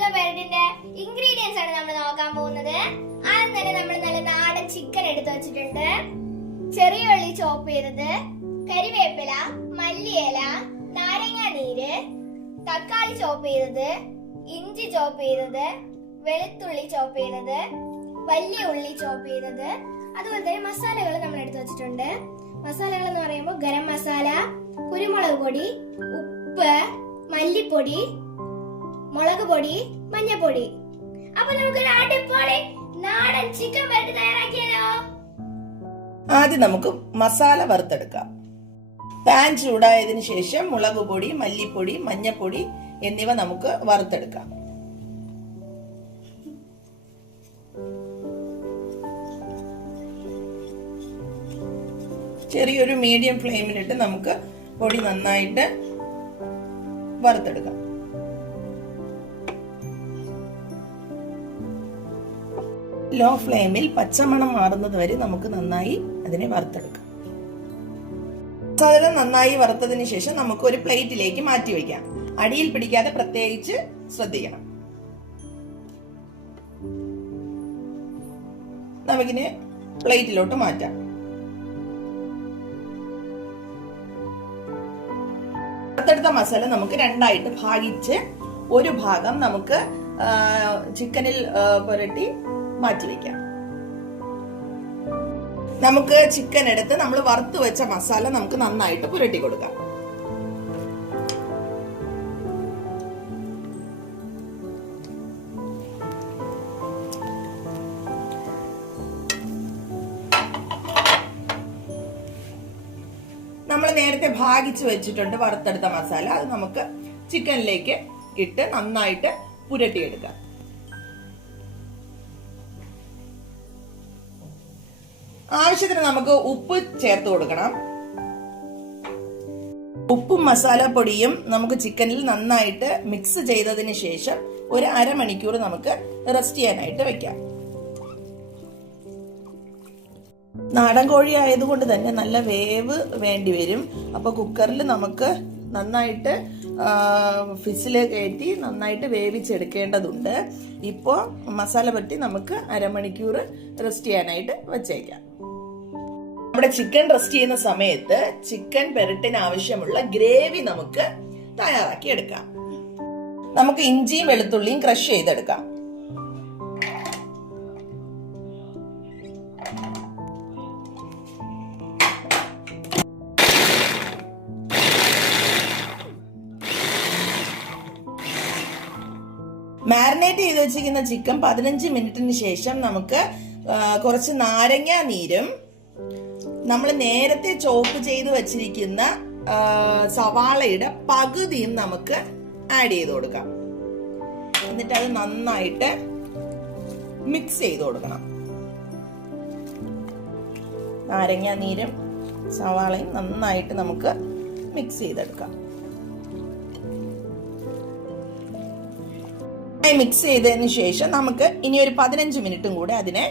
Chicken പെരട്ടിന്റെ ingredients ആണ് നമ്മൾ നോക്കാൻ പോകുന്നത്. ആദ്യം തന്നെ നമ്മൾ നല്ല നാടൻ ചിക്കൻ എടുത്തു വെച്ചിട്ടുണ്ട്. ചെറിയ ഉള്ളി ചോപ്പ് ചെയ്തത് കരിവേപ്പില മല്ലിയില നാരങ്ങ നീര് തക്കാളി ചോപ്പ് ചെയ്തത് ഇഞ്ചി ചോപ്പ് ചെയ്തത് വെളുത്തുള്ളി ചോപ്പ് ചെയ്തത് വലിയ ഉള്ളി ചോപ്പ് ചെയ്തത് അതുപോലെ തന്നെ മസാലകൾ നമ്മൾ എടുത്തു വെച്ചിട്ടുണ്ട്. മസാലകൾ എന്ന് പറയുമ്പോൾ ഗരം മസാല കുരുമുളക് പൊടി ഉപ്പ് മല്ലിപ്പൊടി മുളക് പൊടി മഞ്ഞപ്പൊടി അപ്പൊ നമുക്കൊരു അടിപൊളി നാടൻ ചിക്കൻ വരട്ടി തയ്യാറാക്കിയാലോ? ആദ്യം നമുക്ക് മസാല വറുത്തെടുക്കാം. പാൻ ചൂടായതിനു ശേഷം മുളക് പൊടി മല്ലിപ്പൊടി മഞ്ഞപ്പൊടി എന്നിവ നമുക്ക് വറുത്തെടുക്കാം. ചെറിയൊരു മീഡിയം ഫ്ലെയിമിലിട്ട് നമുക്ക് പൊടി നന്നായിട്ട് വറുത്തെടുക്കാം. ലോ ഫ്ലെയിമിൽ പച്ചമണം മാറുന്നത് വരെ നമുക്ക് നന്നായി അതിനെ വറുത്തെടുക്കാം. മസാല നന്നായി വറുത്തതിന് ശേഷം നമുക്ക് ഒരു പ്ലേറ്റിലേക്ക് മാറ്റി വയ്ക്കാം അടിയിൽ പിടിക്കാതെ പ്രത്യേകിച്ച് ശ്രദ്ധിക്കണം. നമുക്കിനെ പ്ലേറ്റിലോട്ട് മാറ്റാം. വറുത്തെടുത്ത മസാല നമുക്ക് രണ്ടായിട്ട് ഭാഗിച്ച് ഒരു ഭാഗം നമുക്ക് ചിക്കനിൽ പുരട്ടി മാറ്റി വെക്കാം. നമുക്ക് ചിക്കൻ എടുത്ത് നമ്മൾ വറുത്ത് വെച്ച മസാല നമുക്ക് നന്നായിട്ട് പുരട്ടി കൊടുക്കാം. നമ്മൾ നേരത്തെ ഭാഗിച്ചു വെച്ചിട്ടുണ്ട് വറുത്തെടുത്ത മസാല. അത് നമുക്ക് ചിക്കനിലേക്ക് ഇട്ട് നന്നായിട്ട് പുരട്ടിയെടുക്കാം. ആവശ്യത്തിന് നമുക്ക് ഉപ്പ് ചേർത്ത് കൊടുക്കണം. ഉപ്പും മസാലപ്പൊടിയും നമുക്ക് ചിക്കനിൽ നന്നായിട്ട് മിക്സ് ചെയ്തതിന് ശേഷം ഒരു അരമണിക്കൂർ നമുക്ക് റെസ്റ്റ് ചെയ്യാനായിട്ട് വെക്കാം. നാടൻ കോഴി ആയതുകൊണ്ട് തന്നെ നല്ല വേവ് വേണ്ടി വരും. അപ്പൊ കുക്കറിൽ നമുക്ക് നന്നായിട്ട് ഫിസിൽ കയറ്റി നന്നായിട്ട് വേവിച്ചെടുക്കേണ്ടതുണ്ട്. ഇപ്പോൾ മസാല പറ്റി നമുക്ക് അരമണിക്കൂർ റെസ്റ്റ് ചെയ്യാനായിട്ട് വെച്ചേക്കാം. നമ്മുടെ ചിക്കൻ റെസ്റ്റ് ചെയ്യുന്ന സമയത്ത് ചിക്കൻ പെരട്ടിന് ആവശ്യമുള്ള ഗ്രേവി നമുക്ക് തയ്യാറാക്കി എടുക്കാം. നമുക്ക് ഇഞ്ചിയും വെളുത്തുള്ളിയും ക്രഷ് ചെയ്തെടുക്കാം. മാരിനേറ്റ് ചെയ്ത് വെച്ചിരിക്കുന്ന ചിക്കൻ പതിനഞ്ച് മിനിറ്റിന് ശേഷം നമുക്ക് കുറച്ച് നാരങ്ങ നീരും നമ്മൾ നേരത്തെ ചോപ്പ് ചെയ്ത് വെച്ചിരിക്കുന്ന സവാളയുടെ പകുതിയും നമുക്ക് ആഡ് ചെയ്ത് കൊടുക്കാം. എന്നിട്ട് അത് നന്നായിട്ട് മിക്സ് ചെയ്ത് കൊടുക്കണം. നാരങ്ങ നീരും സവാളയും നന്നായിട്ട് നമുക്ക് മിക്സ് ചെയ്തെടുക്കാം. മിക്സ് ചെയ്തതിന് ശേഷം നമുക്ക് ഇനി ഒരു പതിനഞ്ച് മിനിറ്റും കൂടെ അതിനെ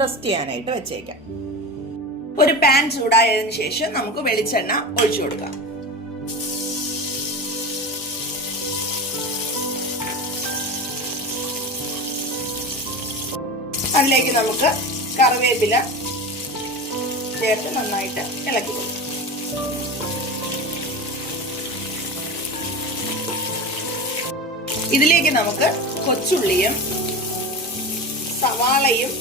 റെസ്റ്റ് ചെയ്യാനായിട്ട് വെച്ചേക്കാം. ഒരു പാൻ ചൂടായതിനു ശേഷം നമുക്ക് വെളിച്ചെണ്ണ ഒഴിച്ചു കൊടുക്കാം. അതിലേക്ക് നമുക്ക് കറിവേപ്പില ചേർത്ത് നന്നായിട്ട് ഇളക്കി കൊടുക്കാം. ഇതിലേക്ക് നമുക്ക് കൊച്ചുള്ളിയും സവാളയും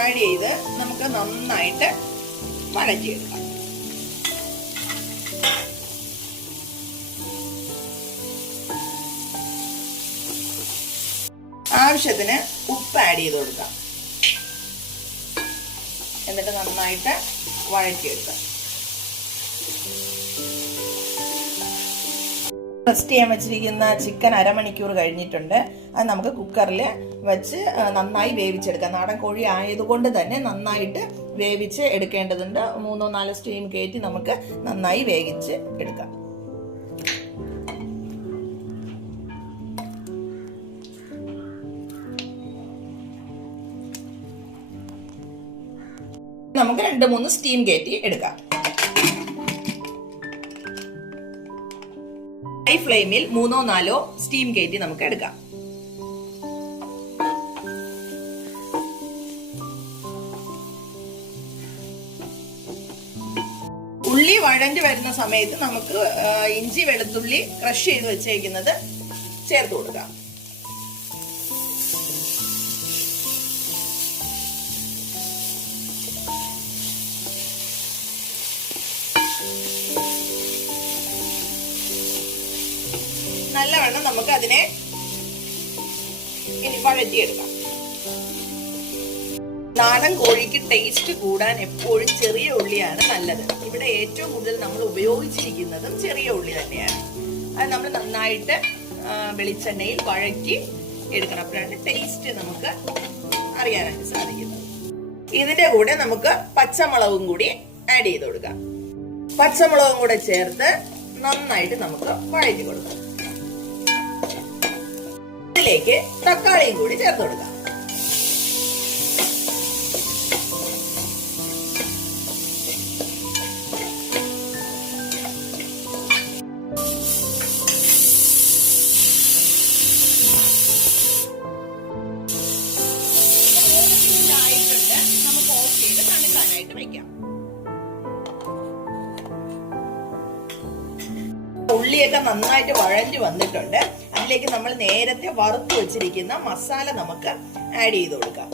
ആഡ് ചെയ്ത് നമുക്ക് നന്നായിട്ട് വഴറ്റിയെടുക്കാം. ആവശ്യത്തിന് ഉപ്പ് ആഡ് ചെയ്ത് കൊടുക്കാം. എന്നിട്ട് നന്നായിട്ട് വഴറ്റിയെടുക്കാം. റെസ്റ്റ് ചെയ്യാൻ വെച്ചിരിക്കുന്ന ചിക്കൻ അരമണിക്കൂർ കഴിഞ്ഞിട്ടുണ്ട്. അത് നമുക്ക് കുക്കറിൽ വെച്ച് നന്നായി വേവിച്ചെടുക്കാം. നാടൻ കോഴി ആയതുകൊണ്ട് തന്നെ നന്നായിട്ട് വേവിച്ച് എടുക്കേണ്ടതുണ്ട്. മൂന്നോ നാലോ സ്റ്റീം കയറ്റി നമുക്ക് നന്നായി വേവിച്ച് എടുക്കാം. നമുക്ക് രണ്ട് മൂന്ന് സ്റ്റീം കയറ്റി എടുക്കാം. ഹൈ ഫ്ലെയിമിൽ മൂന്നോ നാലോ സ്റ്റീം കയറ്റി നമുക്ക് എടുക്കാം. ഉള്ളി വഴഞ്ഞു വരുന്ന സമയത്ത് നമുക്ക് ഇഞ്ചി വെളുത്തുള്ളി ക്രഷ് ചെയ്ത് വെച്ചേക്കുന്നത് ചേർത്ത് കൊടുക്കാം. നല്ലവണ്ണം നമുക്ക് അതിനെ ഇനി വഴറ്റിയെടുക്കാം. നാടൻ കോഴിക്ക് ടേസ്റ്റ് കൂടാൻ എപ്പോഴും ചെറിയ ഉള്ളിയാണ് നല്ലത്. ഇവിടെ ഏറ്റവും കൂടുതൽ നമ്മൾ ഉപയോഗിച്ചിരിക്കുന്നതും ചെറിയ ഉള്ളി തന്നെയാണ്. അത് നമ്മൾ നന്നായിട്ട് വെളിച്ചെണ്ണയിൽ വഴറ്റി എടുക്കണം. അപ്പോഴാണ് ടേസ്റ്റ് നമുക്ക് അറിയാനായിട്ട് സാധിക്കുന്നത്. ഇതിന്റെ കൂടെ നമുക്ക് പച്ചമുളകും കൂടി ആഡ് ചെയ്ത് കൊടുക്കാം. പച്ചമുളകും കൂടെ ചേർത്ത് നന്നായിട്ട് നമുക്ക് വഴറ്റി കൊടുക്കാം. ഇതിലേക്ക് തക്കാളിയും കൂടി ചേർത്ത് കൊടുക്കാം. ഉള്ളിയൊക്കെ നന്നായിട്ട് വഴഞ്ഞു വന്നിട്ടുണ്ട്. അതിലേക്ക് നമ്മൾ നേരത്തെ വറുത്ത് വെച്ചിരിക്കുന്ന മസാല നമുക്ക് ആഡ് ചെയ്ത് കൊടുക്കാം.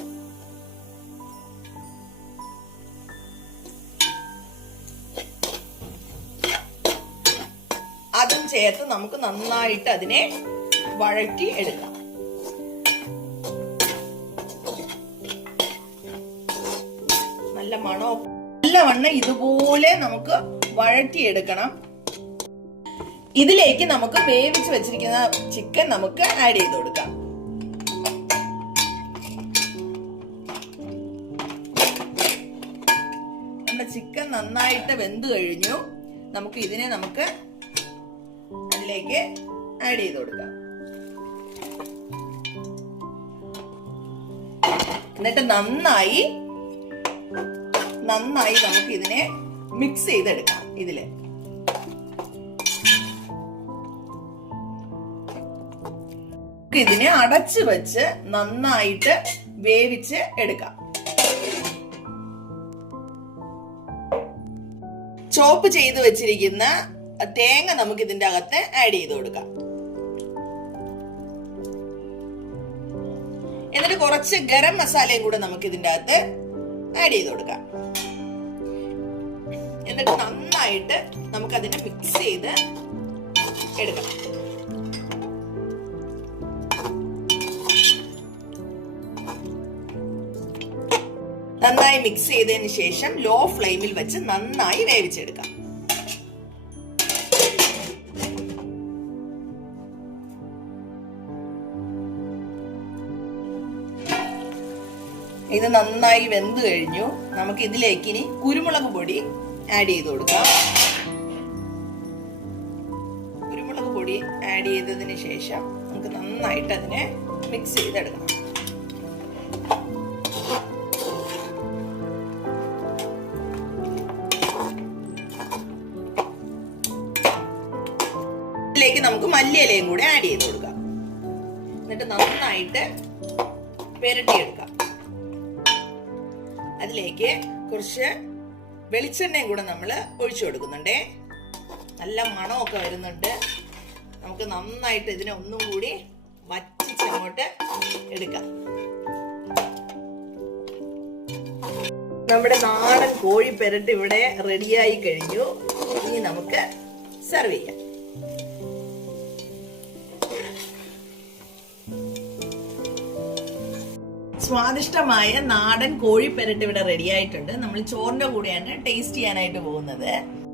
അതും ചേർത്ത് നമുക്ക് നന്നായിട്ട് അതിനെ വഴറ്റി എടുക്കാം. നല്ല മണോ? നല്ലവണ്ണം ഇതുപോലെ നമുക്ക് വഴറ്റിയെടുക്കണം. ഇതിലേക്ക് നമുക്ക് വേവിച്ച് വെച്ചിരിക്കുന്ന ചിക്കൻ നമുക്ക് ആഡ് ചെയ്ത് കൊടുക്കാം. നമ്മുടെ ചിക്കൻ നന്നായിട്ട് വെന്ത് കഴിഞ്ഞു. നമുക്ക് ഇതിനെ നമുക്ക് അതിലേക്ക് ആഡ് ചെയ്ത് കൊടുക്കാം. എന്നിട്ട് നന്നായി നന്നായി നമുക്ക് ഇതിനെ മിക്സ് ചെയ്തെടുക്കാം ഇതിൽ. നമുക്ക് ഇതിനെ അടച്ചു വെച്ച് നന്നായിട്ട് വേവിച്ച് എടുക്കാം. ചോപ്പ് ചെയ്ത് വെച്ചിരിക്കുന്ന തേങ്ങ നമുക്ക് ഇതിന്റെ അകത്ത് ആഡ് ചെയ്ത് കൊടുക്കാം. എന്നിട്ട് കുറച്ച് ഗരം മസാലയും കൂടെ നമുക്ക് ഇതിന്റെ അകത്ത് ആഡ് ചെയ്ത് കൊടുക്കാം. എന്നിട്ട് നന്നായിട്ട് നമുക്ക് അതിനെ മിക്സ് ചെയ്ത് എടുക്കണം നന്നായി മിക്സ് ചെയ്തതിന് ശേഷം ലോ ഫ്ലെയിമിൽ വെച്ച് നന്നായി വേവിച്ചെടുക്കാം. ഇത് നന്നായി വെന്ത് കഴിഞ്ഞു. നമുക്ക് ഇതിലേക്ക് ഇനി കുരുമുളക് പൊടി ആഡ് ചെയ്ത് കൊടുക്കാം. കുരുമുളക് പൊടി ആഡ് ചെയ്തതിന് ശേഷം നമുക്ക് നന്നായിട്ട് അതിനെ മിക്സ് ചെയ്തെടുക്കണം. മല്ലിയിലയും കൂടെ ആഡ് ചെയ്ത് കൊടുക്കാം. എന്നിട്ട് നന്നായിട്ട് പുരട്ടിയെടുക്കാം. അതിലേക്ക് കുറച്ച് വെളിച്ചെണ്ണയും കൂടെ നമ്മൾ ഒഴിച്ചു കൊടുക്കുന്നുണ്ടേ. നല്ല മണമൊക്കെ വരുന്നുണ്ട്. നമുക്ക് നന്നായിട്ട് ഇതിനെ ഒന്നും കൂടി വറ്റിച്ചങ്ങോട്ട് എടുക്കാം. നമ്മുടെ നാടൻ കോഴി പെരട്ട് ഇവിടെ റെഡിയായി കഴിഞ്ഞു. ഇനി നമുക്ക് സെർവ് ചെയ്യാം. സ്വാദിഷ്ടമായ നാടൻ കോഴിപ്പെരട്ട് ഇവിടെ റെഡി ആയിട്ടുണ്ട്. നമ്മൾ ചോറിന്റെ കൂടെയാണ് ടേസ്റ്റ് ചെയ്യാനായിട്ട് പോകുന്നത്.